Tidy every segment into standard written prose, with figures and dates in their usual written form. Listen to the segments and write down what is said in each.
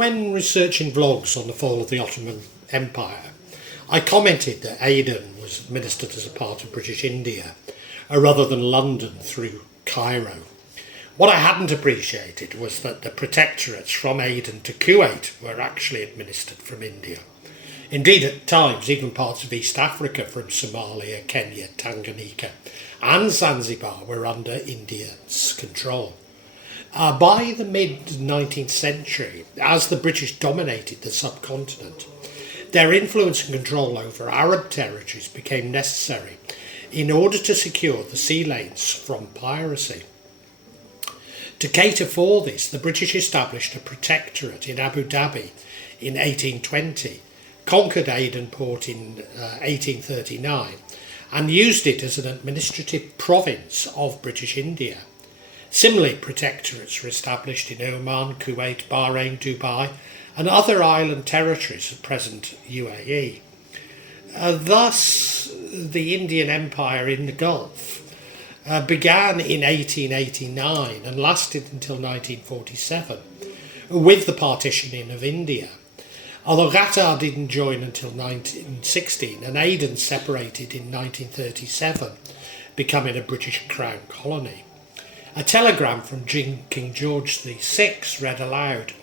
When researching vlogs on the fall of the Ottoman Empire, I commented that Aden was administered as a part of British India, rather than London through Cairo. What I hadn't appreciated was that the protectorates from Aden to Kuwait were actually administered from India. Indeed, at times, even parts of East Africa from Somalia, Kenya, Tanganyika and Zanzibar were under India's control. By the mid-19th century, as the British dominated the subcontinent, their influence and control over Arab territories became necessary in order to secure the sea lanes from piracy. To cater for this, the British established a protectorate in Abu Dhabi in 1820, conquered Aden port in 1839, and used it as an administrative province of British India. Similarly, protectorates were established in Oman, Kuwait, Bahrain, Dubai, and other island territories of present UAE. Thus, the Indian Empire in the Gulf began in 1889 and lasted until 1947, with the partitioning of India. Although Qatar didn't join until 1916, and Aden separated in 1937, becoming a British Crown colony. A telegram from King George VI read aloud,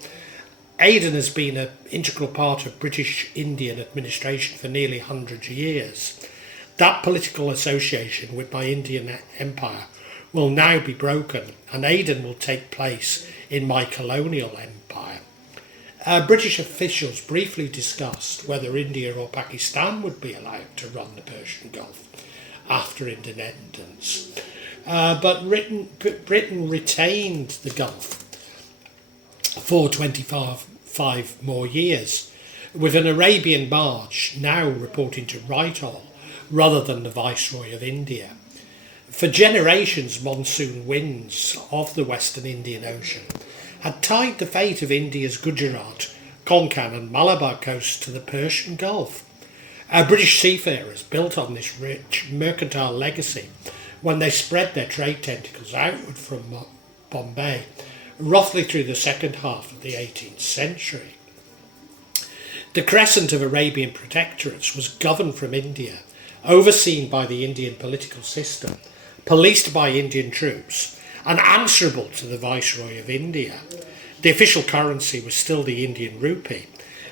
"Aden has been an integral part of British Indian administration for nearly 100 years. That political association with my Indian Empire will now be broken, and Aden will take place in my colonial empire." British officials briefly discussed whether India or Pakistan would be allowed to run the Persian Gulf after independence. But Britain retained the Gulf for 25 more years, with an Arabian barge now reporting to Whitehall rather than the Viceroy of India. For generations, monsoon winds of the Western Indian Ocean had tied the fate of India's Gujarat, Konkan and Malabar coasts to the Persian Gulf. British seafarers built on this rich mercantile legacy when they spread their trade tentacles outward from Bombay, roughly through the second half of the 18th century. The crescent of Arabian protectorates was governed from India, overseen by the Indian political system, policed by Indian troops, and answerable to the Viceroy of India. The official currency was still the Indian rupee.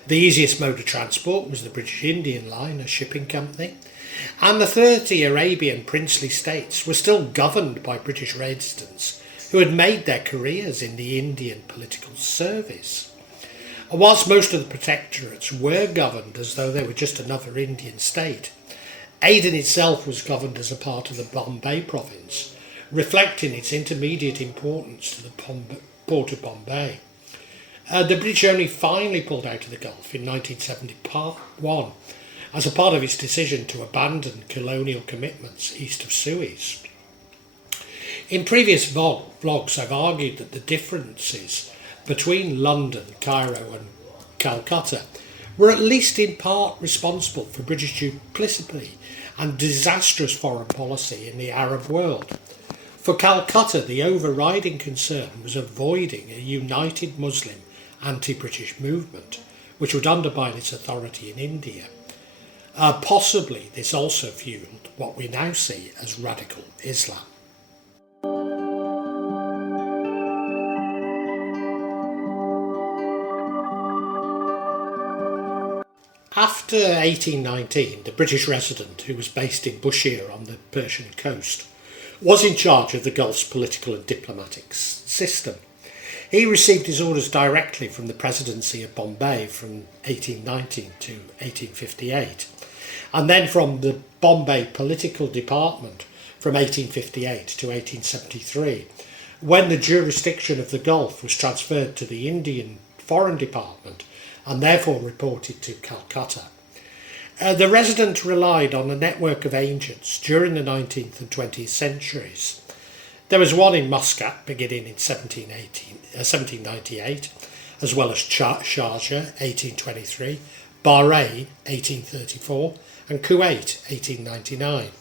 The easiest mode of transport was the British Indian Line, a shipping company, and the 30 Arabian princely states were still governed by British residents who had made their careers in the Indian political service. Whilst most of the protectorates were governed as though they were just another Indian state, Aden itself was governed as a part of the Bombay province, reflecting its intermediate importance to the port of Bombay. The British only finally pulled out of the Gulf in 1971 as a part of its decision to abandon colonial commitments east of Suez. In previous vlogs, I've argued that the differences between London, Cairo and Calcutta were at least in part responsible for British duplicity and disastrous foreign policy in the Arab world. For Calcutta, the overriding concern was avoiding a united Muslim anti-British movement, which would undermine its authority in India. Possibly this also fueled what we now see as radical Islam. After 1819, the British resident, who was based in Bushehr on the Persian coast, was in charge of the Gulf's political and diplomatic system. He received his orders directly from the Presidency of Bombay from 1819 to 1858, and then from the Bombay Political Department from 1858 to 1873, when the jurisdiction of the Gulf was transferred to the Indian Foreign Department and therefore reported to Calcutta. The resident relied on a network of agents during the 19th and 20th centuries. There was one in Muscat beginning in 1798, as well as Sharjah 1823, Bahrain 1834 and Kuwait 1899.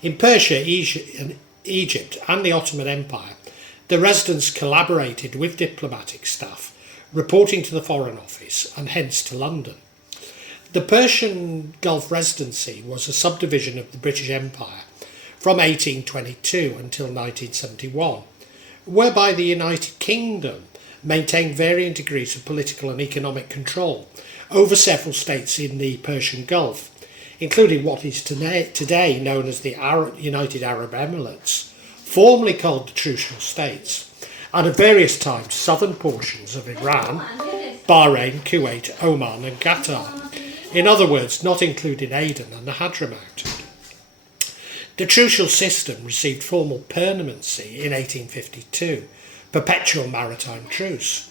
In Persia, Egypt and the Ottoman Empire, the residents collaborated with diplomatic staff reporting to the Foreign Office and hence to London. The Persian Gulf Residency was a subdivision of the British Empire from 1822 until 1971, whereby the United Kingdom maintained varying degrees of political and economic control over several states in the Persian Gulf, including what is today known as the United Arab Emirates, formerly called the Trucial States, and at various times southern portions of Iran, Bahrain, Kuwait, Oman and Qatar. In other words, not including Aden and the Hadramaut. The Trucial system received formal permanency in 1852, perpetual maritime truce.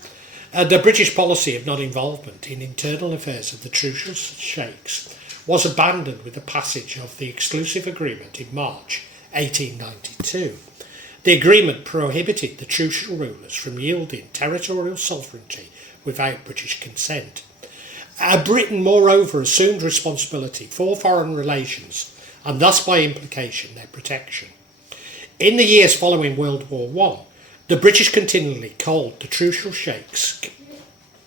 The British policy of non-involvement in internal affairs of the Trucial sheikhs was abandoned with the passage of the exclusive agreement in March 1892. The agreement prohibited the Trucial rulers from yielding territorial sovereignty without British consent. Britain, moreover, assumed responsibility for foreign relations and thus by implication their protection. In the years following World War I, the British continually called the Trucial sheikhs'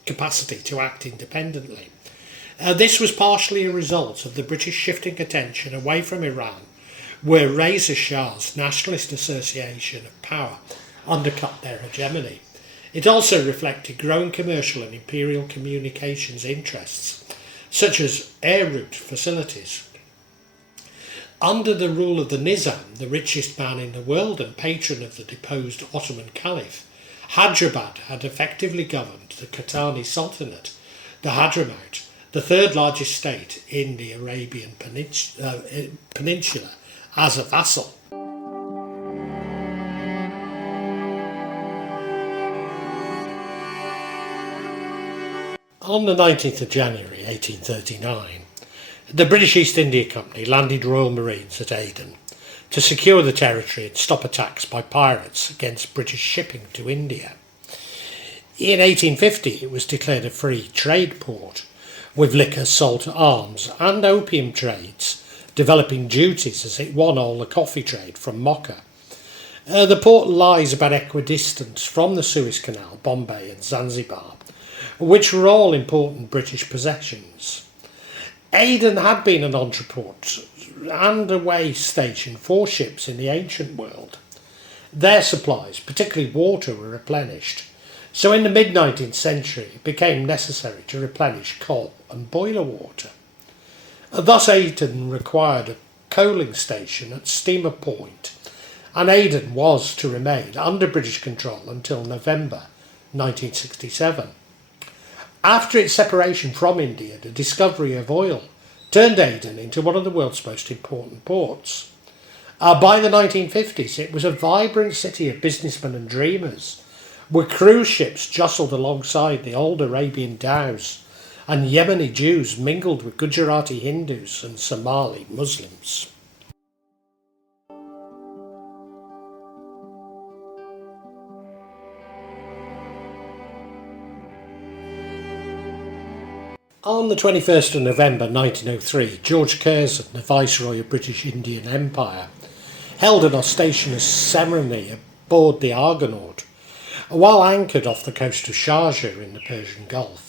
capacity to act independently. This was partially a result of the British shifting attention away from Iran, where Reza Shah's Nationalist Association of Power undercut their hegemony. It also reflected growing commercial and imperial communications interests, such as air route facilities. Under the rule of the Nizam, the richest man in the world and patron of the deposed Ottoman Caliph, Hyderabad had effectively governed the Qahtani Sultanate, the Hadramaut, the third largest state in the Arabian Peninsula, as a vassal. On the 19th of January 1839, the British East India Company landed Royal Marines at Aden to secure the territory and stop attacks by pirates against British shipping to India. In 1850 it was declared a free trade port, with liquor, salt, arms and opium trades developing duties as it won all the coffee trade from Mocha. The port lies about equidistant from the Suez Canal, Bombay and Zanzibar, which were all important British possessions. Aden had been an entrepôt and a way station for ships in the ancient world. Their supplies, particularly water, were replenished, so in the mid-19th century it became necessary to replenish coal and boiler water. Thus Aden required a coaling station at Steamer Point, and Aden was to remain under British control until November 1967. After its separation from India, the discovery of oil turned Aden into one of the world's most important ports. By the 1950s, it was a vibrant city of businessmen and dreamers, where cruise ships jostled alongside the old Arabian dhows, and Yemeni Jews mingled with Gujarati Hindus and Somali Muslims. On the 21st of November 1903, George Curzon, the Viceroy of British Indian Empire, held an ostentatious ceremony aboard the Argonaut, while anchored off the coast of Sharjah in the Persian Gulf.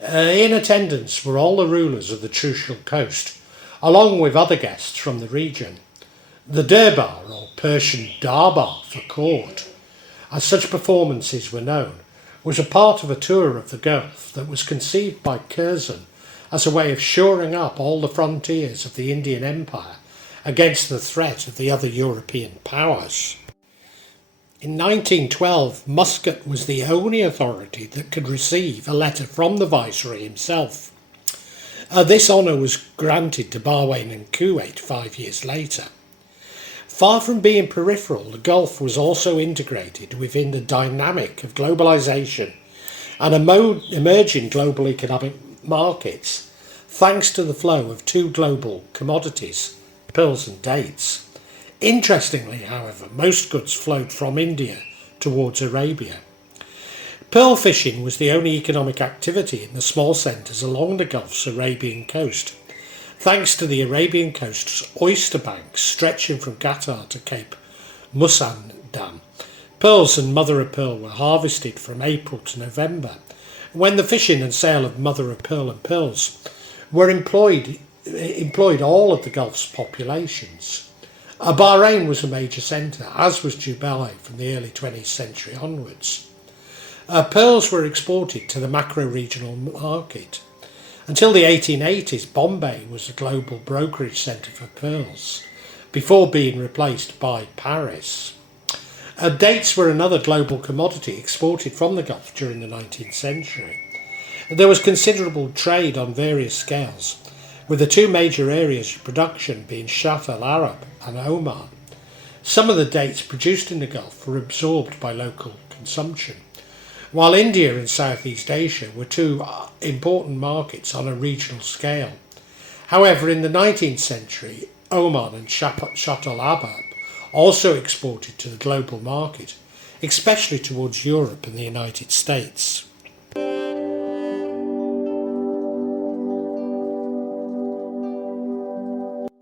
In attendance were all the rulers of the Trucial coast, along with other guests from the region. The Durbar, or Persian Darbar for court, as such performances were known, was a part of a tour of the Gulf that was conceived by Curzon as a way of shoring up all the frontiers of the Indian Empire against the threat of the other European powers. In 1912, Muscat was the only authority that could receive a letter from the Viceroy himself. This honour was granted to Bahrain and Kuwait 5 years later. Far from being peripheral, the Gulf was also integrated within the dynamic of globalisation and emerging global economic markets, thanks to the flow of two global commodities, pearls and dates. Interestingly, however, most goods flowed from India towards Arabia. Pearl fishing was the only economic activity in the small centres along the Gulf's Arabian coast, thanks to the Arabian coast's oyster banks stretching from Qatar to Cape Musandam. Pearls and mother of pearl were harvested from April to November when the fishing and sale of mother of pearl and pearls were employed all of the Gulf's populations. Bahrain was a major centre, as was Dubai from the early 20th century onwards. Pearls were exported to the macro-regional market. Until the 1880s, Bombay was a global brokerage centre for pearls, before being replaced by Paris. Dates were another global commodity exported from the Gulf during the 19th century. There was considerable trade on various scales, with the two major areas of production being Sharq al-Arab and Oman. Some of the dates produced in the Gulf were absorbed by local consumption, while India and Southeast Asia were two important markets on a regional scale. However, in the 19th century, Oman and Sharq al-Arab also exported to the global market, especially towards Europe and the United States.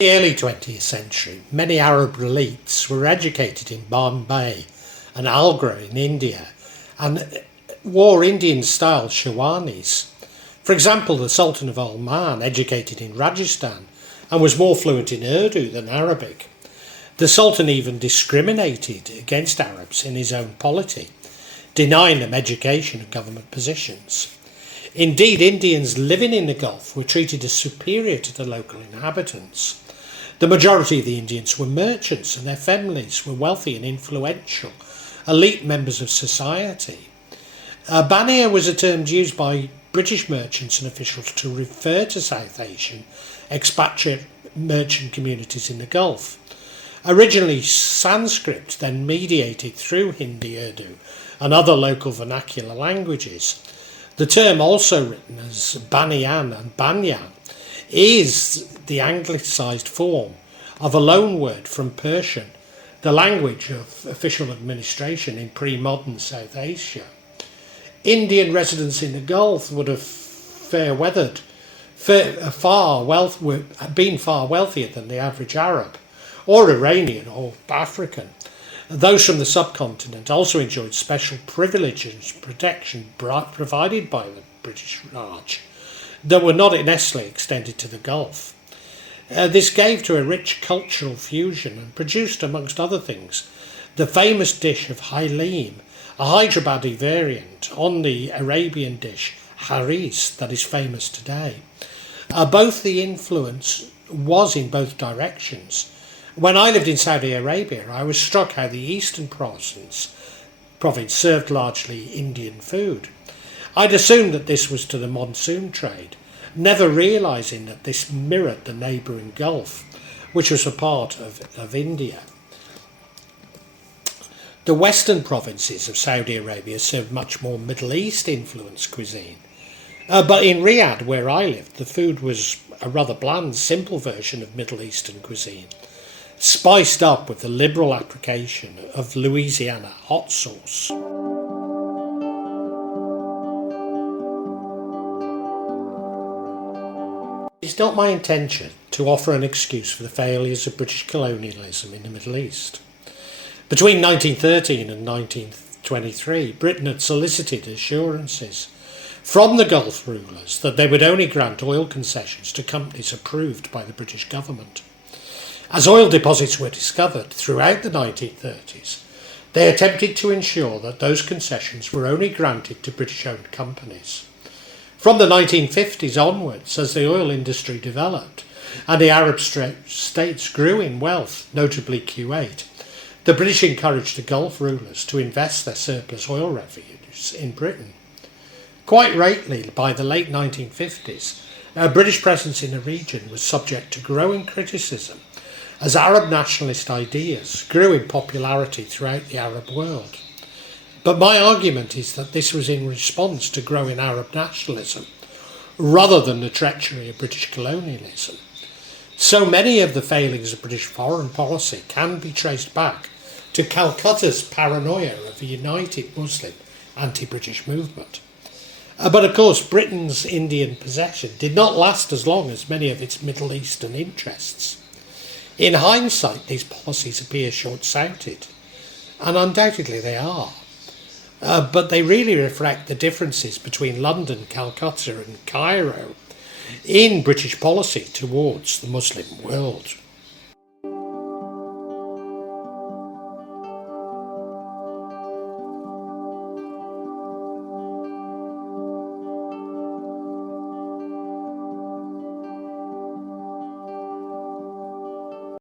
In the early 20th century, many Arab elites were educated in Bombay and Agra in India and wore Indian-style sherwanis. For example, the Sultan of Oman, educated in Rajasthan, and was more fluent in Urdu than Arabic. The Sultan even discriminated against Arabs in his own polity, denying them education and government positions. Indeed, Indians living in the Gulf were treated as superior to the local inhabitants. The majority of the Indians were merchants, and their families were wealthy and influential, elite members of society. Bania was a term used by British merchants and officials to refer to South Asian expatriate merchant communities in the Gulf. Originally Sanskrit, then mediated through Hindi, Urdu and other local vernacular languages. The term, also written as Banyan and Banyan, is the anglicised form of a loan word from Persian, the language of official administration in pre-modern South Asia. Indian residents in the Gulf would have been far wealthier than the average Arab, or Iranian, or African. Those from the subcontinent also enjoyed special privileges and protection provided by the British Raj that were not necessarily extended to the Gulf. This gave to a rich cultural fusion and produced, amongst other things, the famous dish of Halim, a Hyderabadi variant on the Arabian dish haris that is famous today. Both the influence was in both directions. When I lived in Saudi Arabia, I was struck how the eastern province served largely Indian food. I'd assumed that this was to the monsoon trade, never realising that this mirrored the neighbouring Gulf, which was a part of India. The western provinces of Saudi Arabia served much more Middle East influenced cuisine. But in Riyadh, where I lived, the food was a rather bland, simple version of Middle Eastern cuisine, spiced up with the liberal application of Louisiana hot sauce. It's not my intention to offer an excuse for the failures of British colonialism in the Middle East. Between 1913 and 1923, Britain had solicited assurances from the Gulf rulers that they would only grant oil concessions to companies approved by the British government. As oil deposits were discovered throughout the 1930s, they attempted to ensure that those concessions were only granted to British-owned companies. From the 1950s onwards, as the oil industry developed and the Arab states grew in wealth, notably Kuwait, the British encouraged the Gulf rulers to invest their surplus oil revenues in Britain. Quite rightly, by the late 1950s, a British presence in the region was subject to growing criticism as Arab nationalist ideas grew in popularity throughout the Arab world. But my argument is that this was in response to growing Arab nationalism, rather than the treachery of British colonialism. So many of the failings of British foreign policy can be traced back to Calcutta's paranoia of a united Muslim anti-British movement. But of course, Britain's Indian possession did not last as long as many of its Middle Eastern interests. In hindsight, these policies appear short-sighted, and undoubtedly they are. but they really reflect the differences between London, Calcutta and Cairo in British policy towards the Muslim world.